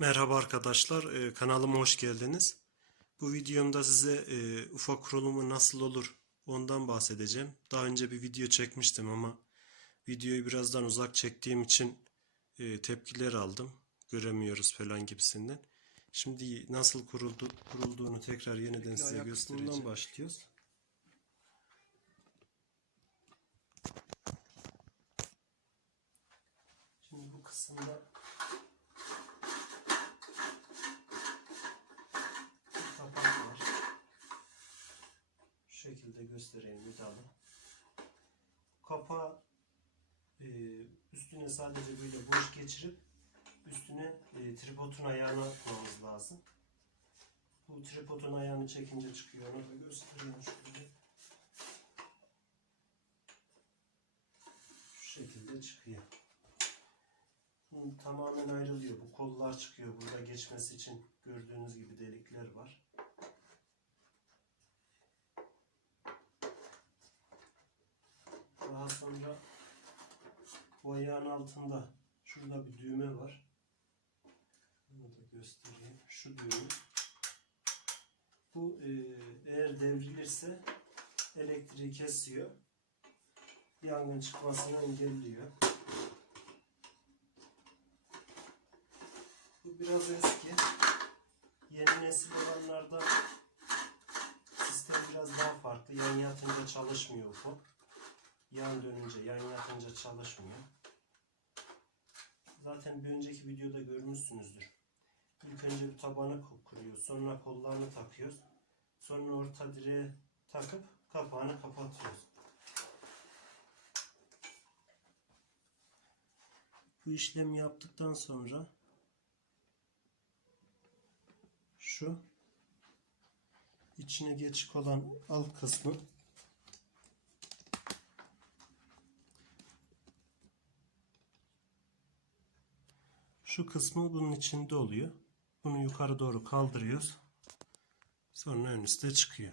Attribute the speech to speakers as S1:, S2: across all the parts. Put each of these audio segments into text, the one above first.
S1: Merhaba arkadaşlar, e, kanalıma hoş geldiniz. Bu videomda size e, UFA kurulumu nasıl olur ondan bahsedeceğim. Daha önce bir video çekmiştim ama videoyu birazdan uzak çektiğim için e, tepkiler aldım. Göremiyoruz falan gibisinden. Şimdi nasıl kuruldu, kurulduğunu tekrar yeniden size
S2: ayak
S1: göstereceğim. başlıyoruz. Şimdi bu kısımda bir kapak var. Şekilde göstereyim vidalı. Kapağı e, üstüne sadece böyle boş geçirip üstüne e, tripodun ayağına koymamız lazım. Bu tripodun ayağını çekince çıkıyor. Onu da göstereyim şöyle. Şu şekilde çıkıyor. Bu tamamen ayrılıyor. Bu kollar çıkıyor. Burada geçmesi için gördüğünüz gibi delikler var. Daha sonra bu ayağın altında şurada bir düğme var. Bunu da göstereyim. Şu düğme. Bu e, eğer devrilirse elektriği kesiyor. Yangın çıkmasını engelliyor. Bu biraz eski. Yeni nesil olanlarda sistem biraz daha farklı. Yan yatınca çalışmıyor bu. Yan dönünce, yan yatınca çalışmıyor. Zaten bir önceki videoda görmüşsünüzdür. İlk önce bir tabanı ku- kuruyoruz. Sonra kollarını takıyoruz. Sonra orta direğe takıp kapağını kapatıyoruz. Bu işlemi yaptıktan sonra şu içine geçik olan alt kısmı şu kısmı bunun içinde oluyor. Bunu yukarı doğru kaldırıyoruz. Sonra ön üste çıkıyor.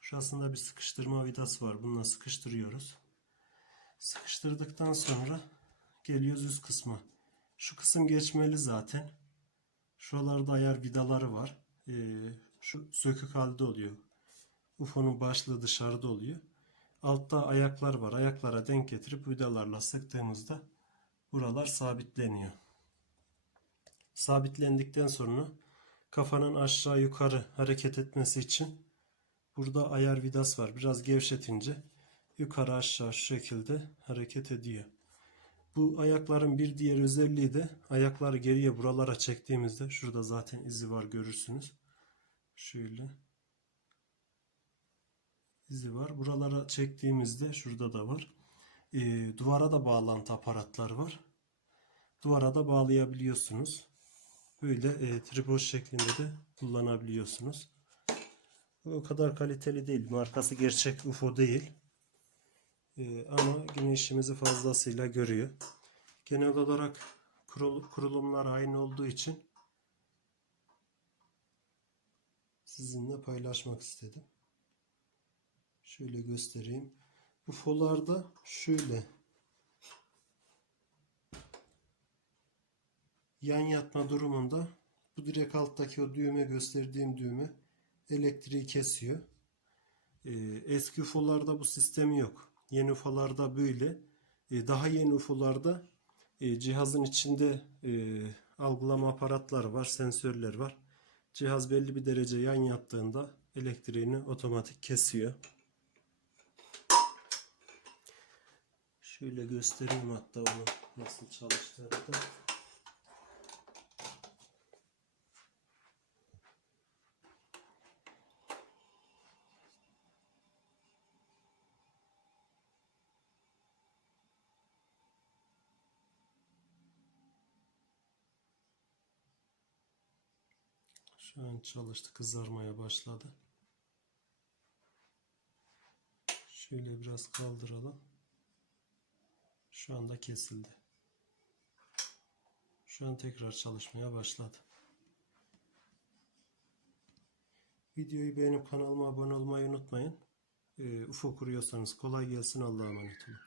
S1: Şurasında bir sıkıştırma vidası var. Bununla sıkıştırıyoruz. Sıkıştırdıktan sonra geliyoruz üst kısma. Şu kısım geçmeli zaten. Şuralarda ayar vidaları var. Ee, şu sökük halde oluyor. UFO'nun başlığı dışarıda oluyor. Altta ayaklar var. Ayaklara denk getirip vidalarla sıktığımızda buralar sabitleniyor. Sabitlendikten sonra kafanın aşağı yukarı hareket etmesi için burada ayar vidas var. Biraz gevşetince yukarı aşağı şu şekilde hareket ediyor. Bu ayakların bir diğer özelliği de ayakları geriye buralara çektiğimizde şurada zaten izi var görürsünüz. Şöyle izi var. Buralara çektiğimizde şurada da var. Ee, duvara da bağlantı aparatlar var. Duvara da bağlayabiliyorsunuz. Böyle e, tripod şeklinde de kullanabiliyorsunuz. O kadar kaliteli değil. Markası gerçek UFO değil. Ee, ama yine işimizi fazlasıyla görüyor. Genel olarak kurul- kurulumlar aynı olduğu için sizinle paylaşmak istedim. Şöyle göstereyim. UFO'larda şöyle yan yatma durumunda bu direkt alttaki o düğme gösterdiğim düğme elektriği kesiyor. Ee, eski UFO'larda bu sistemi yok. Yeni UFO'larda böyle. Ee, daha yeni UFO'larda e, cihazın içinde e, algılama aparatları var, sensörler var. Cihaz belli bir derece yan yattığında elektriğini otomatik kesiyor. Şöyle göstereyim hatta onu nasıl çalıştığını da. Şu an çalıştı, kızarmaya başladı. Şöyle biraz kaldıralım. Şu anda kesildi. Şu an tekrar çalışmaya başladı. Videoyu beğenip kanalıma abone olmayı unutmayın. Ee, UFO kuruyorsanız kolay gelsin Allah'a emanet olun.